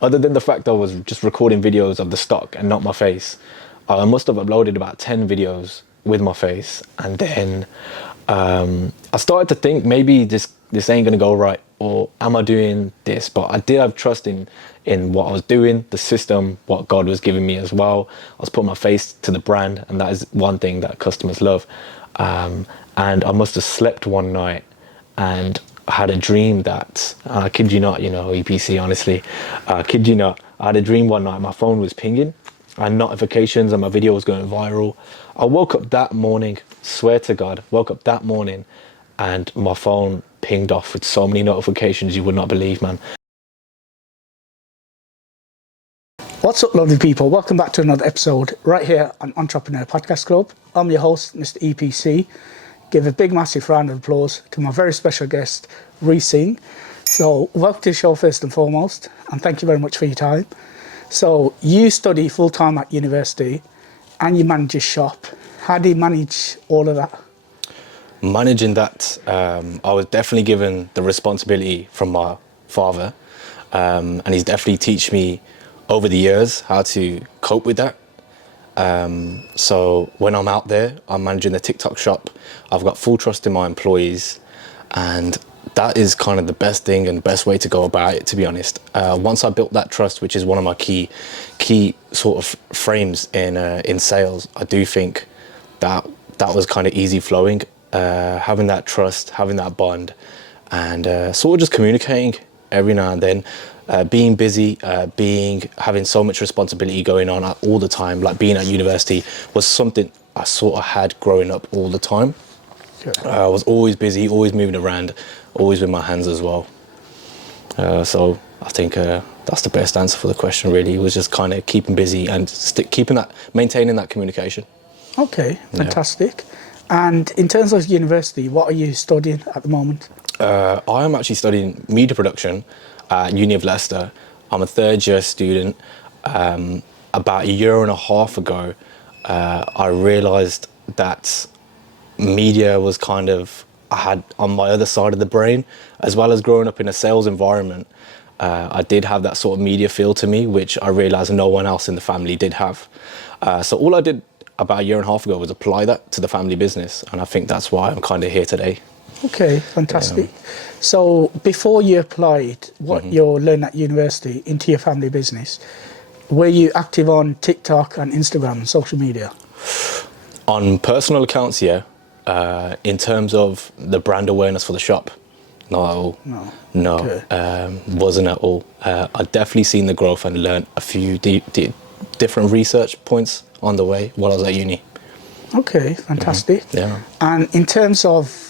other than the fact I was just recording videos of the stock and not my face, I must have uploaded about 10 videos with my face. And then I started to think maybe this ain't gonna go right, or am I doing this? But I did have trust in what I was doing, the system, what God was giving me as well. I was putting my face to the brand, and that is one thing that customers love. And I must have slept one night and I had a dream that, I kid you not, EPC, honestly, I kid you not, I had a dream one night, my phone was pinging and notifications and my video was going viral. I woke up that morning, swear to God, woke up that morning and my phone pinged off with so many notifications you would not believe, man. What's up, lovely people? Welcome back to another episode right here on Entrepreneur Podcast Club. I'm your host, Mr. EPC. Give a big, massive round of applause to my very special guest, Reiss Singh. So, welcome to the show first and foremost, and thank you very much for your time. So, you study full-time at university and you manage a shop. How do you manage all of that? Managing that, I was definitely given the responsibility from my father, and he's definitely teach me over the years how to cope with that. So when I'm out there, I'm managing the TikTok shop. I've got full trust in my employees, and that is kind of the best thing and best way to go about it, to be honest. Once I built that trust, which is one of my key sort of frames in sales, I do think that was kind of easy flowing. Having that trust, having that bond, and sort of just communicating every now and then. Being busy, having so much responsibility going on all the time, like being at university was something I sort of had growing up all the time. Okay. I was always busy, always moving around, always with my hands as well. So I think that's the best answer for the question, really, was just kind of keeping busy and maintaining that communication. Okay, fantastic. Yeah. And in terms of university, what are you studying at the moment? I am actually studying media production at Uni of Leicester. I'm a third year student. About a year and a half ago, I realised that media was kind of, I had on my other side of the brain, as well as growing up in a sales environment. I did have that sort of media feel to me, which I realised no one else in the family did have. So all I did about a year and a half ago was apply that to the family business, and I think that's why I'm kind of here today. Okay, fantastic. So before you applied what you're learning at university into your family business, were you active on TikTok and Instagram and social media? On personal accounts, yeah. In terms of the brand awareness for the shop, not at all. No, okay. Wasn't at all. I've definitely seen the growth and learned a few different research points on the way while I was at uni. Okay, fantastic. Yeah. And in terms of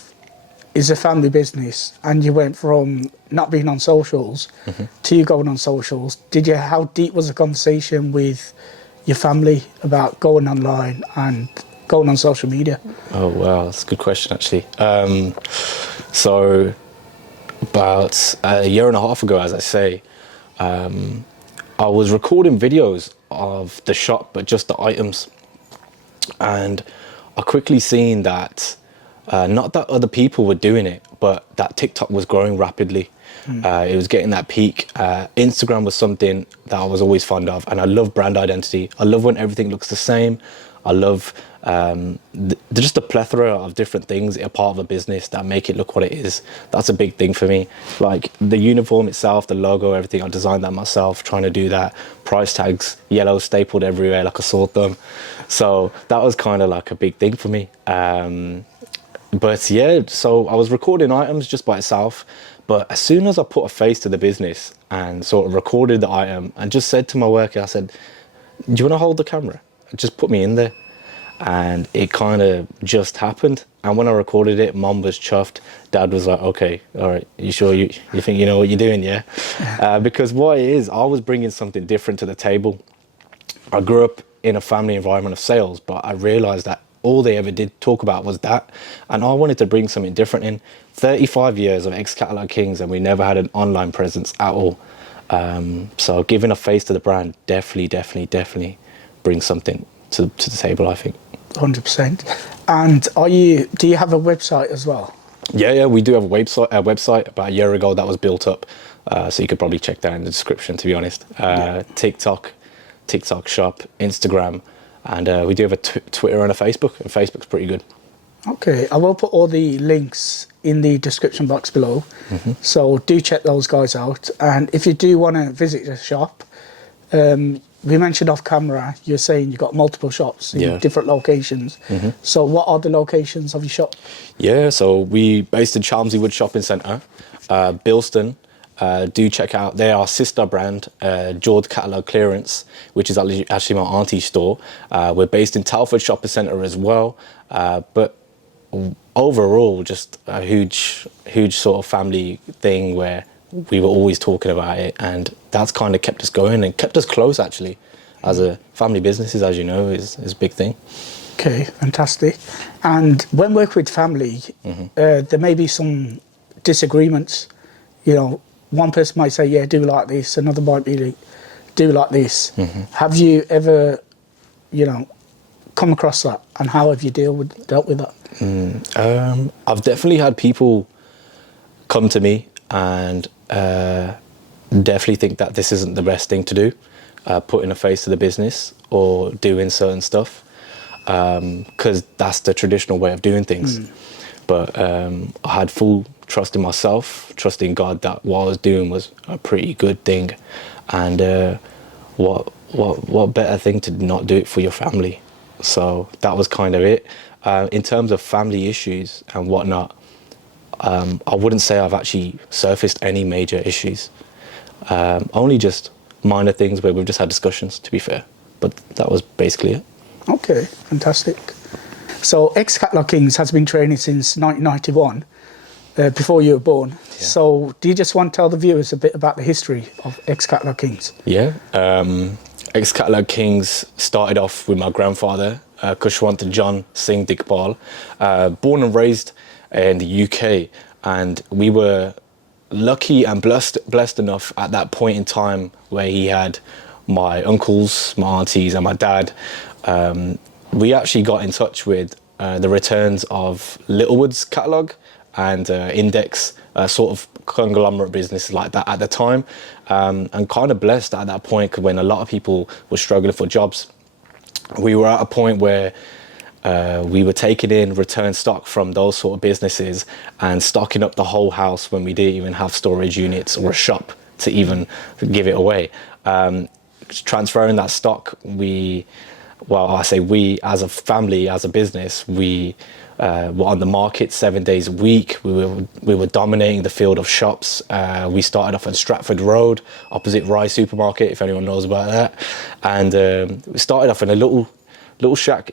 is a family business, and you went from not being on socials to you going on socials, how deep was the conversation with your family about going online and going on social media? Oh wow, that's a good question actually. So about a year and a half ago, as I say, I was recording videos of the shop, but just the items, and I quickly seen that not that other people were doing it, but that TikTok was growing rapidly. It was getting that peak. Instagram was something that I was always fond of, and I love brand identity. I love when everything looks the same. I love just a plethora of different things a part of a business that make it look what it is. That's a big thing for me. Like the uniform itself, the logo, everything, I designed that myself, trying to do that. Price tags, yellow, stapled everywhere like a sore thumb. So that was kind of like a big thing for me. But yeah, so I was recording items just by itself, but as soon as I put a face to the business and sort of recorded the item and just said to my worker, I said, do you want to hold the camera? Just put me in there. And it kind of just happened. And when I recorded it, Mom was chuffed. Dad was like, okay, all right, you sure you think you know what you're doing, yeah? Because what it is, I was bringing something different to the table. I grew up in a family environment of sales, but I realized that all they ever did talk about was that, and I wanted to bring something different in. 35 years of ex-Catalogue Kings, and we never had an online presence at all. So giving a face to the brand definitely brings something to the table, I think. 100%. And do you have a website as well? Yeah, we do have a website about a year ago that was built up. So you could probably check that in the description, to be honest. TikTok shop, Instagram, and we do have a Twitter and a Facebook, and Facebook's pretty good. Okay, I will put all the links in the description box below. So do check those guys out. And if you do want to visit the shop, we mentioned off camera, you're saying you've got multiple shops in different locations. So what are the locations of your shop? Yeah, so we based in Chelmsford Wood Shopping Centre, Bilston. Do check out, they're our sister brand, Jodh Catalogue Clearance, which is actually my auntie's store. We're based in Telford Shopping Centre as well, but overall just a huge sort of family thing where we were always talking about it, and that's kind of kept us going and kept us close actually. As a family businesses, as you know, is a big thing. Okay, fantastic. And when working with family, there may be some disagreements. You know, one person might say, yeah, do like this, another might be do like this. Have you ever, you know, come across that, and how have you dealt with that? I've definitely had people come to me and definitely think that this isn't the best thing to do, putting a face to the business or doing certain stuff, because that's the traditional way of doing things. But I had full trust in myself, trust in God that what I was doing was a pretty good thing, and what better thing to not do it for your family. So that was kind of it. In terms of family issues and whatnot, I wouldn't say I've actually surfaced any major issues. Only just minor things where we've just had discussions, to be fair. But that was basically it. Okay, fantastic. So Catalogue Kings has been training since 1991, before you were born. So do you just want to tell the viewers a bit about the history of Catalogue Kings? Yeah. Catalogue Kings started off with my grandfather, Kushwant John Singh Dikpal, born and raised in the UK, and we were lucky and blessed enough at that point in time where he had my uncles, my aunties and my dad. We actually got in touch with the returns of Littlewood's catalogue and Index, sort of conglomerate businesses like that at the time, and kind of blessed at that point when a lot of people were struggling for jobs. We were at a point where we were taking in return stock from those sort of businesses and stocking up the whole house when we didn't even have storage units or a shop to even give it away. Transferring that stock, I say we as a family, as a business, we were on the market 7 days a week. We were dominating the field of shops. We started off on Stratford Road, opposite Reiss Supermarket, if anyone knows about that. And we started off in a little shop,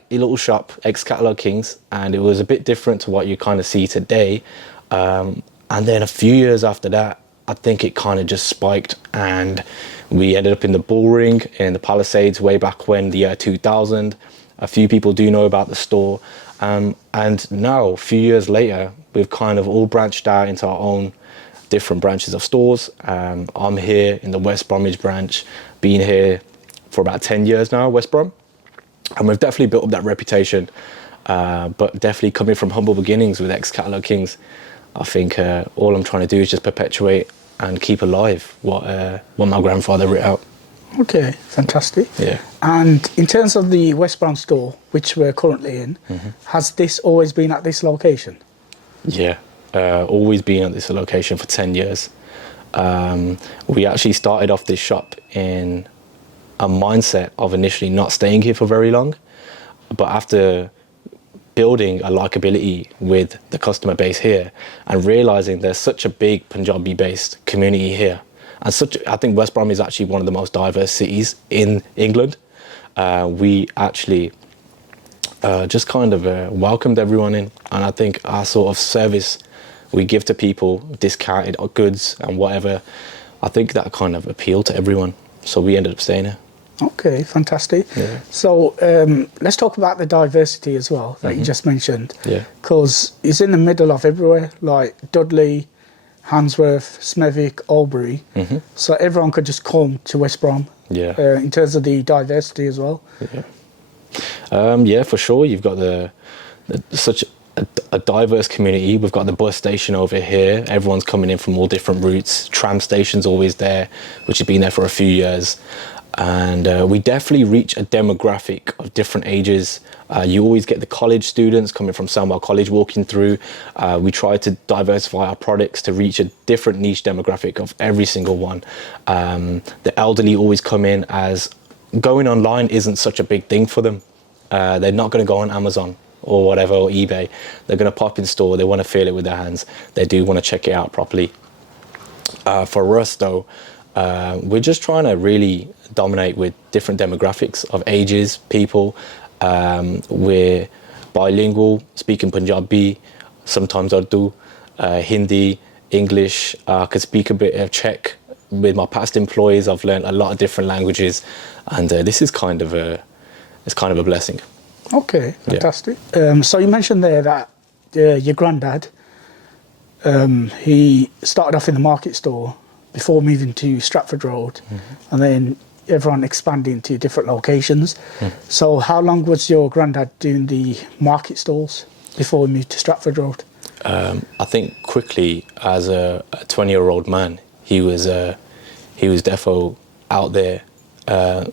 Catalogue Kings, and it was a bit different to what you kind of see today. And then a few years after that, I think it kind of just spiked, and we ended up in the Bullring in the Palisades way back when, the year 2000. A few people do know about the store. And now, a few years later, we've kind of all branched out into our own different branches of stores. I'm here in the West Bromwich branch, been here for about 10 years now, West Brom. And we've definitely built up that reputation, but definitely coming from humble beginnings with Catalogue Kings, I think all I'm trying to do is just perpetuate and keep alive what my grandfather wrote out. Okay, fantastic. Yeah. And in terms of the West Brom store, which we're currently in, has this always been at this location? Yeah, always been at this location for 10 years. We actually started off this shop in a mindset of initially not staying here for very long, but after building a likability with the customer base here and realizing there's such a big Punjabi based community here, and I think West Brom is actually one of the most diverse cities in England. We actually just kind of welcomed everyone in, and I think our sort of service we give to people, discounted goods and whatever, I think that kind of appealed to everyone, so we ended up staying here. Okay, fantastic. Yeah. So let's talk about the diversity as well that you just mentioned. Yeah. Because it's in the middle of everywhere, like Dudley, Handsworth, Smethwick, Albury. So everyone could just come to West Brom. Yeah. In terms of the diversity as well. Yeah. Yeah, for sure. You've got such a diverse community. We've got the bus station over here. Everyone's coming in from all different routes. Tram station's always there, which has been there for a few years. And we definitely reach a demographic of different ages. You always get the college students coming from Sandwell College walking through. We try to diversify our products to reach a different niche demographic of every single one. The elderly always come in, as going online isn't such a big thing for them. They're not going to go on Amazon or whatever, or eBay. They're going to pop in store. They want to feel it with their hands. They do want to check it out properly. For us though, we're just trying to really dominate with different demographics of ages, people. We're bilingual, speaking Punjabi, sometimes Urdu, Hindi, English. I could speak a bit of Czech. With my past employees, I've learned a lot of different languages, and this is kind of a blessing. Okay, fantastic. Yeah. So you mentioned there that your granddad, he started off in the market store before moving to Stratford Road, and then everyone expanding to different locations. So how long was your granddad doing the market stalls before he moved to Stratford Road? I think quickly, as a 20-year-old man, he was defo out there.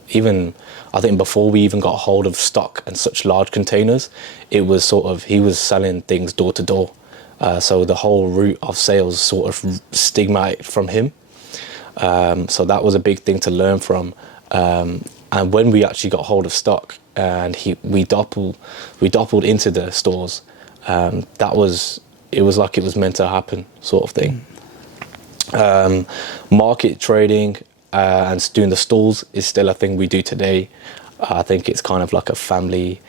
Even I think before we even got hold of stock and such large containers, it was sort of, he was selling things door to door. So the whole route of sales sort of stigmatized from him. So that was a big thing to learn from. And when we actually got hold of stock and we doppled into the stores, it was like it was meant to happen, sort of thing. Market trading and doing the stalls is still a thing we do today. I think it's kind of like a family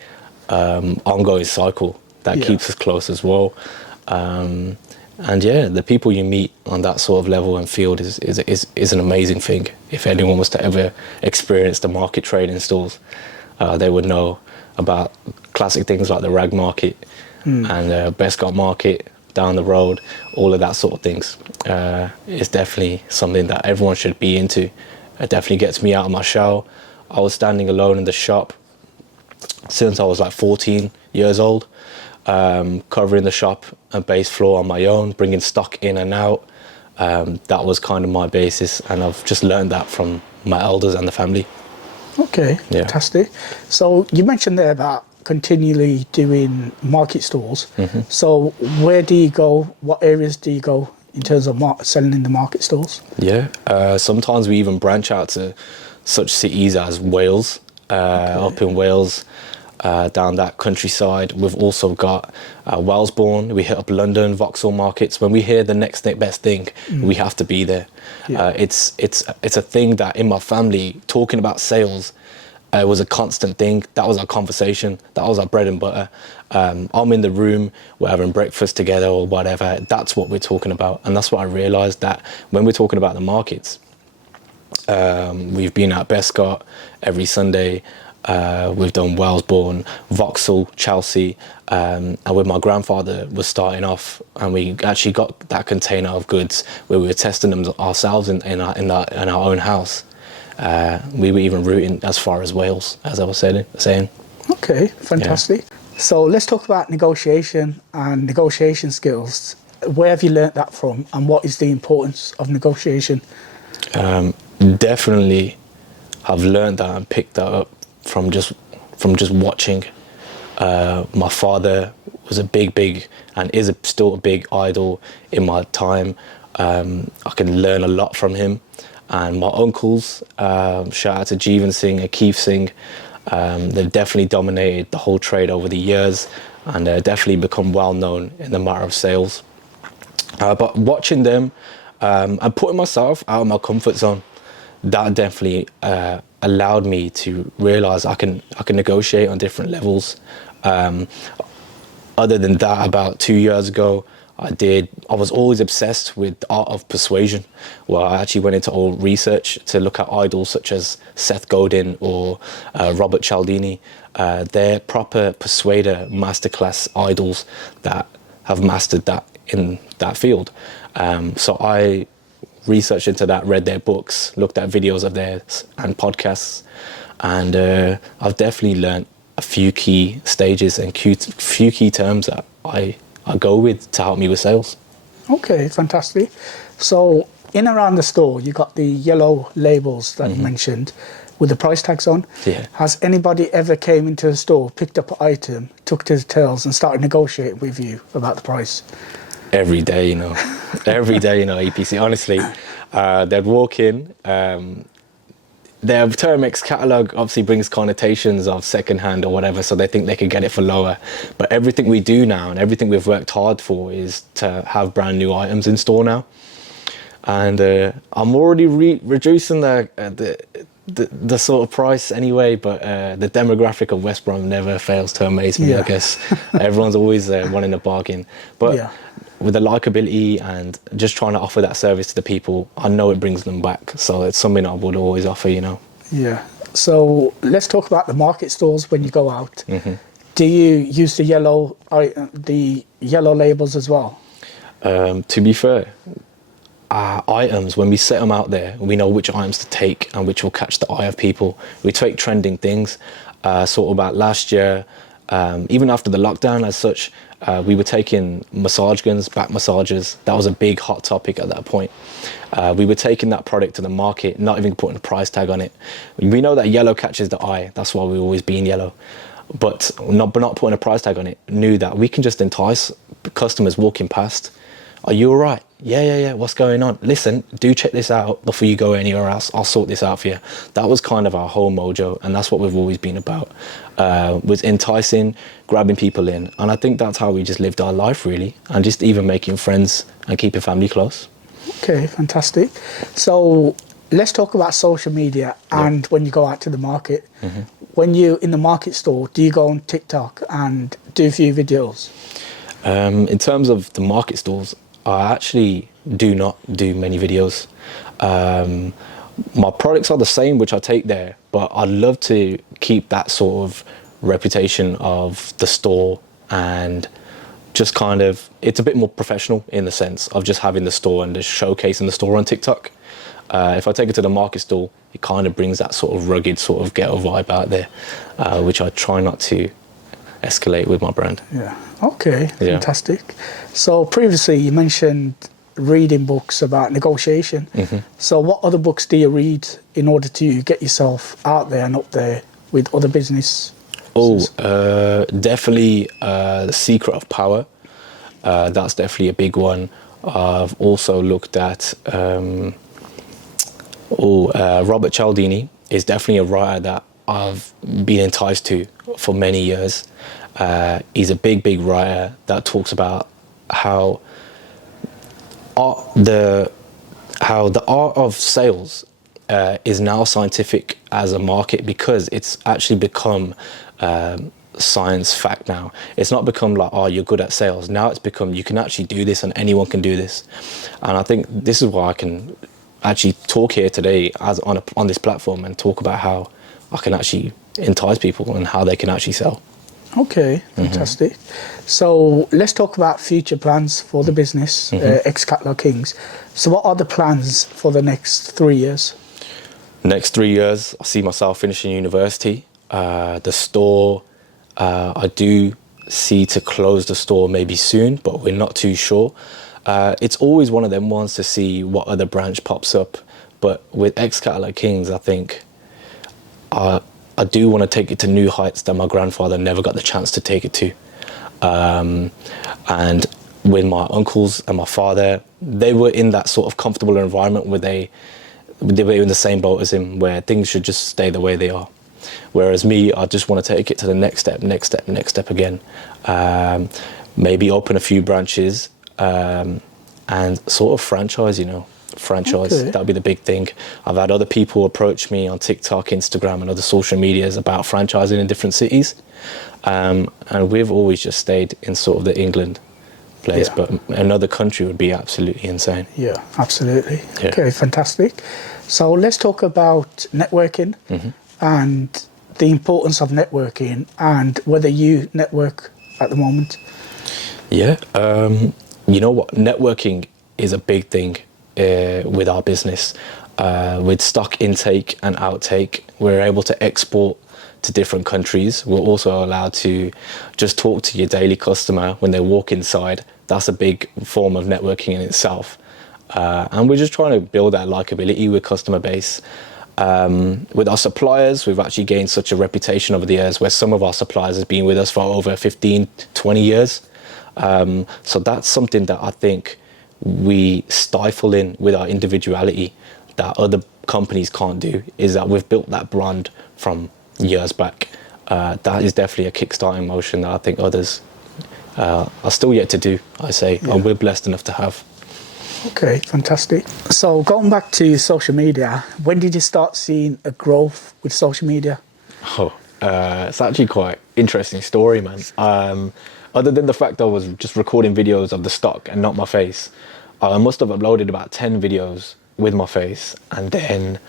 ongoing cycle that keeps us close as well. And yeah, the people you meet on that sort of level and field is an amazing thing. If anyone was to ever experience the market trading stalls, they would know about classic things like the rag market and Bescott market down the road. All of that sort of things is definitely something that everyone should be into. It definitely gets me out of my shell. I was standing alone in the shop since I was like 14 years old, covering the shop and base floor on my own, bringing stock in and out. That was kind of my basis, and I've just learned that from my elders and the family. Okay, fantastic. So you mentioned there about continually doing market stalls. So where do you go? What areas do you go in terms of selling in the market stalls? Sometimes we even branch out to such cities as Wales, up in Wales, down that countryside. We've also got Wellesbourne. We hit up London, Vauxhall markets. When we hear the next best thing, we have to be there. It's a thing that in my family, talking about sales was a constant thing. That was our conversation. That was our bread and butter. I'm in the room, we're having breakfast together or whatever. That's what we're talking about. And that's what I realised, that when we're talking about the markets, we've been at Bescott every Sunday. We've done Wellesbourne, Vauxhall, Chelsea, and when my grandfather was starting off, and we actually got that container of goods where we were testing them ourselves in our own house. We were even routing as far as Wales, as I was saying. Okay, fantastic. Yeah. So let's talk about negotiation and negotiation skills. Where have you learnt that from, and what is the importance of negotiation? Definitely have learned that and picked that up from just watching. My father was a big and is still a big idol in my time. I can learn a lot from him. And my uncles, shout out to Jeevan Singh and Keith Singh, they've definitely dominated the whole trade over the years, and definitely become well known in the matter of sales. But watching them and putting myself out of my comfort zone, that definitely allowed me to realise I can negotiate on different levels. Other than that, about 2 years ago, I was always obsessed with the art of persuasion. Well, I actually went into all research to look at idols such as Seth Godin or Robert Cialdini. They're proper persuader masterclass idols that have mastered that in that field. So I researched into that, read their books, looked at videos of theirs and podcasts, and I've definitely learned a few key stages and few key terms that I go with to help me with sales. Okay, fantastic. So in around the store, you got the yellow labels that you mentioned with the price tags on. Yeah. Has anybody ever came into the store, picked up an item, took to the tills and started negotiating with you about the price? Every day, every day, EPC. Honestly, they'd walk in. Their term Catalogue obviously brings connotations of secondhand or whatever, so they think they could get it for lower. But everything we do now and everything we've worked hard for is to have brand new items in store now. And I'm already reducing the sort of price anyway, but the demographic of West Brom never fails to amaze me. I guess everyone's always wanting a bargain, but with the likability and just trying to offer that service to the people, I know it brings them back. So it's something I would always offer. Yeah. So let's talk about the market stores when you go out. Do you use the yellow labels as well? To be fair, items, when we set them out there, we know which items to take and which will catch the eye of people. We take trending things. Sort of about last year, even after the lockdown as such, we were taking massage guns, back massages. That was a big hot topic at that point. We were taking that product to the market, not even putting a price tag on it. We know that yellow catches the eye. That's why we always be in yellow. But not putting a price tag on it, knew that we can just entice customers walking past. Are you all right? Yeah. What's going on? Listen, do check this out before you go anywhere else. I'll sort this out for you. That was kind of our whole mojo, and that's what we've always been about, was enticing, grabbing people in. And I think that's how we just lived our life, really, and just even making friends and keeping family close. Okay, fantastic. So let's talk about social media and when you go out to the market. When you're in the market store, do you go on TikTok and do a few videos? In terms of the market stores, I actually do not do many videos. My products are the same, which I take there, but I'd love to keep that sort of reputation of the store and just kind of, it's a bit more professional in the sense of just having the store and just showcasing the store on TikTok. If I take it to the market stall, it kind of brings that sort of rugged sort of ghetto vibe out there, which I try not to escalate with my brand. Yeah. Okay. Fantastic. So previously you mentioned reading books about negotiation. So what other books do you read in order to get yourself out there and up there with other business? Definitely The Secret of Power. That's definitely a big one. I've also looked at Robert Cialdini is definitely a writer that I've been enticed to for many years. He's a big writer that talks about how the art of sales is now scientific as a market, because it's actually become science fact now. It's not become like, oh, you're good at sales. Now it's become, you can actually do this and anyone can do this. And I think this is why I can actually talk here today as on this platform and talk about how I can actually entice people and how they can actually sell. Okay, fantastic. So let's talk about future plans for the business, Catalogue Kings. So what are the plans for the next 3 years? Next 3 years, I see myself finishing university. The store, I do see to close the store maybe soon, but we're not too sure. It's always one of them ones to see what other branch pops up. But with Catalogue Kings, I think I do want to take it to new heights that my grandfather never got the chance to take it to. And with my uncles and my father, they were in that sort of comfortable environment where they were in the same boat as him, where things should just stay the way they are. Whereas me, I just want to take it to the next step again. Maybe open a few branches and sort of franchise, franchise. Okay. That'd be the big thing. I've had other people approach me on TikTok, Instagram and other social medias about franchising in different cities, and we've always just stayed in sort of the England place, but another country would be absolutely insane. Yeah, absolutely. Okay, fantastic. So let's talk about networking and the importance of networking and whether you network at the moment. You know what, networking is a big thing with our business. With stock intake and outtake, we're able to export to different countries. We're also allowed to just talk to your daily customer when they walk inside. That's a big form of networking in itself. And we're just trying to build that likability with customer base. With our suppliers, we've actually gained such a reputation over the years, where some of our suppliers have been with us for over 15, 20 years. So that's something that I think we stifle in with our individuality that other companies can't do, is that we've built that brand from years back. That is definitely a kickstarting motion that I think others are still yet to do, I say, and we're blessed enough to have. Okay, fantastic. So going back to social media, when did you start seeing a growth with social media? It's actually quite interesting story, man. Other than the fact I was just recording videos of the stock and not my face, I must have uploaded about 10 videos with my face, and then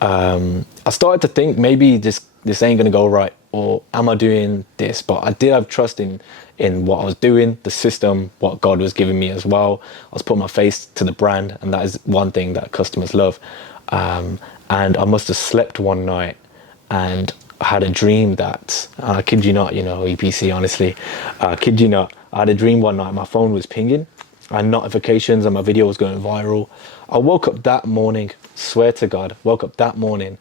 I started to think maybe this ain't gonna go right, or am I doing this? But I did have trust in what I was doing, the system, what God was giving me as well. I was putting my face to the brand, and that is one thing that customers love. And I must have slept one night and I had a dream that, I kid you not, EPC, honestly, I kid you not, I had a dream one night, my phone was pinging and notifications and my video was going viral. I woke up that morning, swear to God, woke up that morning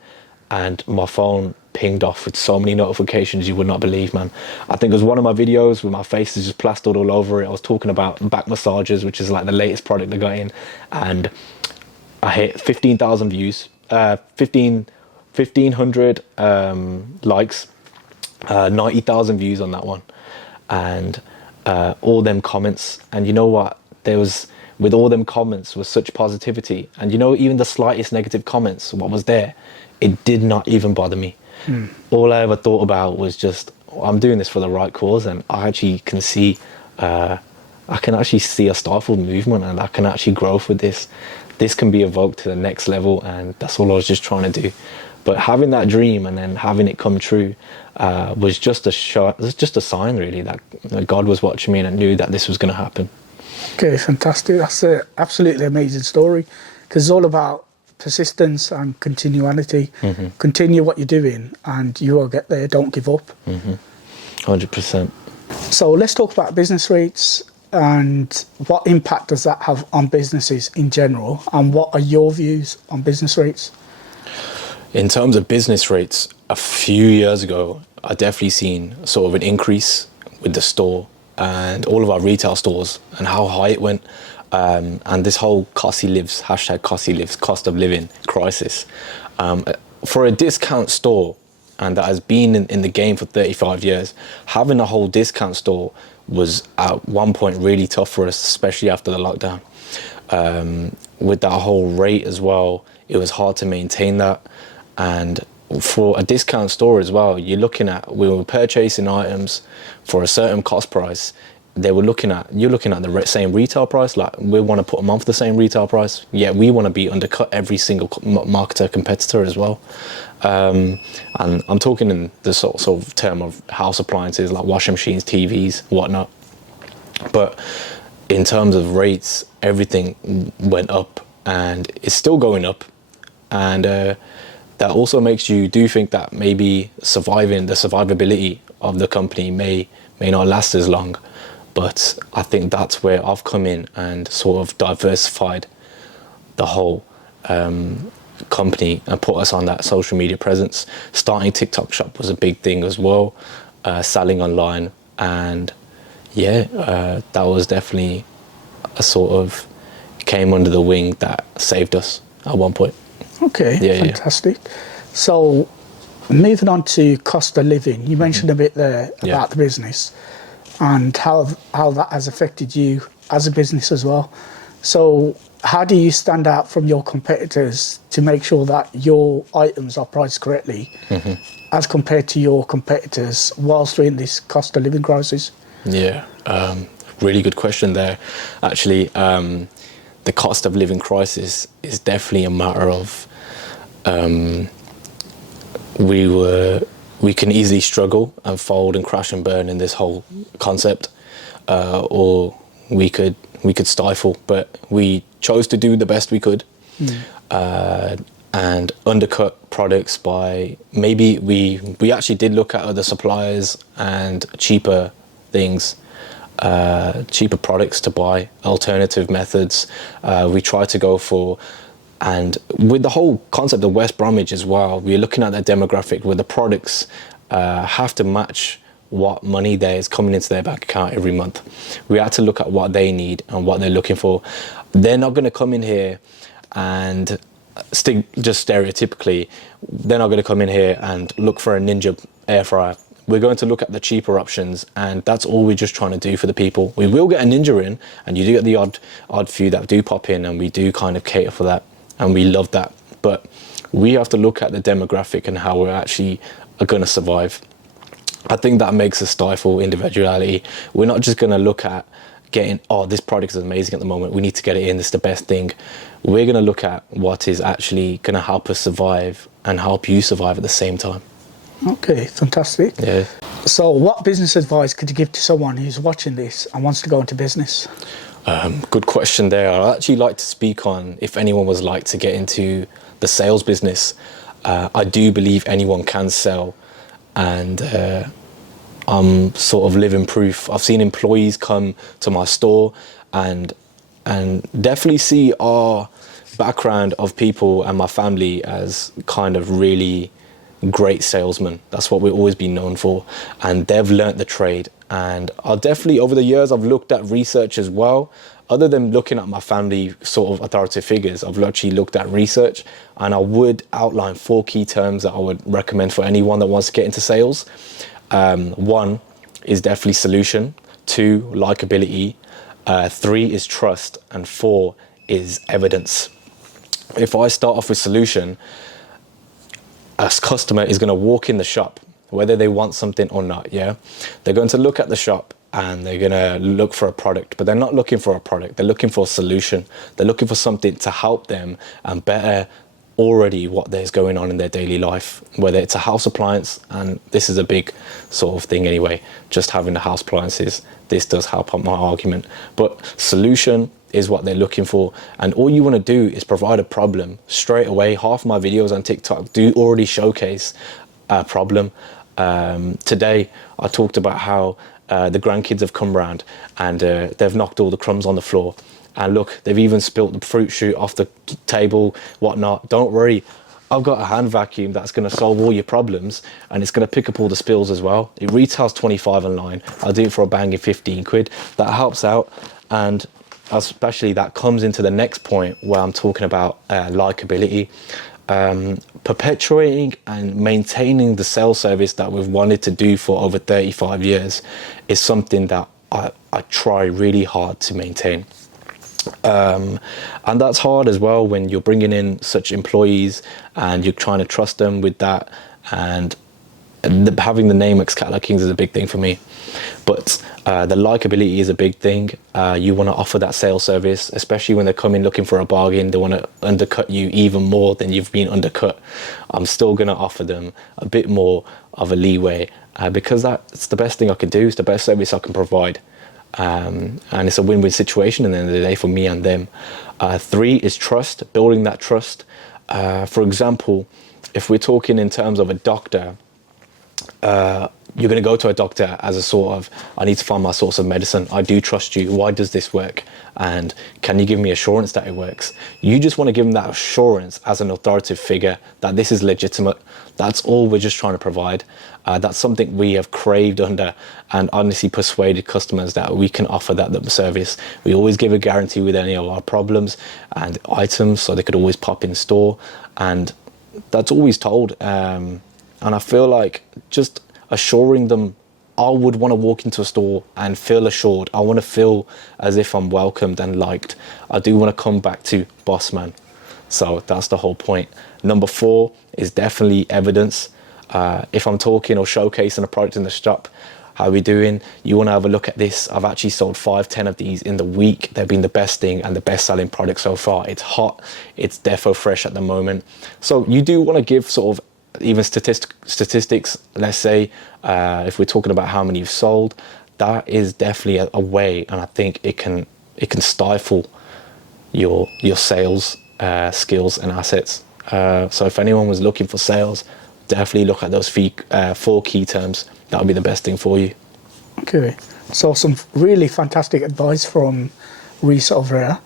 and my phone pinged off with so many notifications you would not believe, man. I think it was one of my videos with my face is just plastered all over it. I was talking about back massages, which is like the latest product I got in, and I hit 15,000 views, 1,500 likes, 90,000 views on that one, and all them comments. And you know what? There was, with all them comments, was such positivity. And even the slightest negative comments, what was there, it did not even bother me. All I ever thought about was just, I'm doing this for the right cause, and I actually can see, I can actually see a stifled movement, and I can actually grow with this. This can be evoked to the next level, and that's all I was just trying to do. But having that dream and then having it come true was just a sign, really, that God was watching me, and I knew that this was going to happen. Okay, fantastic. That's an absolutely amazing story, because it's all about persistence and continuality. Continue what you're doing and you will get there. Don't give up. 100%. So let's talk about business rates and what impact does that have on businesses in general, and what are your views on business rates? In terms of business rates, a few years ago, I definitely seen sort of an increase with the store and all of our retail stores and how high it went. And this whole cost of living crisis. For a discount store, and that has been in the game for 35 years, having a whole discount store was at one point really tough for us, especially after the lockdown. With that whole rate as well, it was hard to maintain that. And for a discount store as well, we were purchasing items for a certain cost price. You're looking at the same retail price. Like, we want to put them on for the same retail price. Yeah, we want to be undercut every single marketer competitor as well. And I'm talking in the sort of term of house appliances like washing machines, TVs, whatnot. But in terms of rates, everything went up, and it's still going up. And that also makes you do think that maybe the survivability of the company may not last as long. But I think that's where I've come in and sort of diversified the whole company and put us on that social media presence. Starting TikTok shop was a big thing as well, selling online, and that was definitely a sort of came under the wing that saved us at one point. Okay, fantastic. So moving on to cost of living, you mentioned a bit there about the business and how that has affected you as a business as well. So how do you stand out from your competitors to make sure that your items are priced correctly as compared to your competitors whilst we're in this cost of living crisis? Yeah, really good question there. Actually, the cost of living crisis is definitely a matter of we can easily struggle and fold and crash and burn in this whole concept, or we could stifle, but we chose to do the best we could. and undercut products by, maybe we actually did look at other suppliers and cheaper things, cheaper products to buy, alternative methods. We try to go for, and with the whole concept of West Bromwich as well, we're looking at that demographic where the products have to match what money there is coming into their bank account every month. We have to look at what they need and what they're looking for. They're not going to come in here and just stereotypically, they're not going to come in here and look for a Ninja air fryer. We're going to look at the cheaper options, and that's all we're just trying to do for the people. We will get a Ninja in, and you do get the odd few that do pop in, and we do kind of cater for that, and we love that. But we have to look at the demographic and how we're actually going to survive. I think that makes us stifle individuality. We're not just going to look at getting, oh, this product is amazing at the moment, we need to get it in, this is the best thing. We're going to look at what is actually going to help us survive and help you survive at the same time. Okay, fantastic. Yeah. So what business advice could you give to someone who's watching this and wants to go into business? Good question there. I'd actually like to speak on if anyone was like to get into the sales business. I do believe anyone can sell, and I'm sort of living proof. I've seen employees come to my store and definitely see our background of people and my family as kind of really great salesmen. That's what we've always been known for, and they've learnt the trade. And I'll definitely, over the years, I've looked at research as well. Other than looking at my family sort of authoritative figures, I've actually looked at research, and I would outline 4 key terms that I would recommend for anyone that wants to get into sales. 1 is definitely solution, 2, likability, 3 is trust, and 4 is evidence. If I start off with solution, a customer is going to walk in the shop, whether they want something or not, yeah? They're going to look at the shop and they're going to look for a product, but they're not looking for a product. They're looking for a solution. They're looking for something to help them and better already what there's going on in their daily life, whether it's a house appliance, and this is a big sort of thing anyway, just having the house appliances, this does help up my argument. But solution is what they're looking for, and all you want to do is provide a problem straight away. Half my videos on TikTok do already showcase a problem. Today I talked about how the grandkids have come round and they've knocked all the crumbs on the floor, and look, they've even spilt the fruit shoot off the table, whatnot. Don't worry, I've got a hand vacuum that's going to solve all your problems, and it's going to pick up all the spills as well. It retails 25 online. I'll do it for a banging 15 quid. That helps out, and especially that comes into the next point where I'm talking about likability. Perpetuating and maintaining the sales service that we've wanted to do for over 35 years is something that I try really hard to maintain. And that's hard as well when you're bringing in such employees and you're trying to trust them with that, and having the name Catalogue Kings is a big thing for me. But the likability is a big thing. You want to offer that sales service, especially when they come in looking for a bargain. They want to undercut you even more than you've been undercut. I'm still going to offer them a bit more of a leeway because that's the best thing I can do. It's the best service I can provide. And it's a win-win situation at the end of the day for me and them. 3 is trust, building that trust. For example, if we're talking in terms of a doctor, you're going to go to a doctor as a sort of, I need to find my source of medicine. I do trust you. Why does this work? And can you give me assurance that it works? You just want to give them that assurance as an authoritative figure that this is legitimate. That's all we're just trying to provide. That's something we have craved under and honestly persuaded customers that we can offer that service. We always give a guarantee with any of our problems and items, so they could always pop in store. And that's always told. And I feel like just assuring them, I would want to walk into a store and feel assured. I want to feel as if I'm welcomed and liked. I do want to come back to boss man. So that's the whole point. Number 4 is definitely evidence. If I'm talking or showcasing a product in the shop, how are we doing? You want to have a look at this. I've actually sold 5-10 of these in the week. They've been the best thing and the best selling product so far. It's hot. It's defo fresh at the moment. So you do want to give sort of even statistics, let's say, if we're talking about how many you've sold. That is definitely a way, and I think it can stifle your sales skills and assets. So if anyone was looking for sales, definitely look at those 4 key terms. That would be the best thing for you. Okay, so some really fantastic advice from Reiss over here.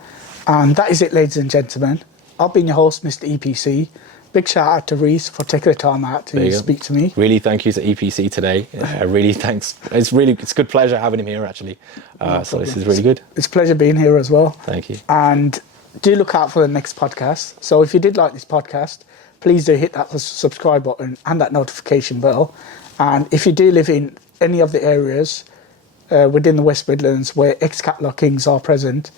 And that is it, ladies and gentlemen. I've been your host, Mr. EPC. Big shout out to Reiss for taking the time out to speak to me. Really thank you to EPC today. Really thanks. It's a good pleasure having him here, actually. So this is really good. It's a pleasure being here as well. Thank you. And do look out for the next podcast. So if you did like this podcast, please do hit that subscribe button and that notification bell. And if you do live in any of the areas within the West Midlands where ex-Catalogue Kings are present,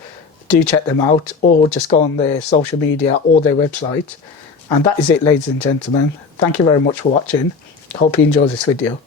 do check them out, or just go on their social media or their website. And that is it, ladies and gentlemen. Thank you very much for watching. Hope you enjoyed this video.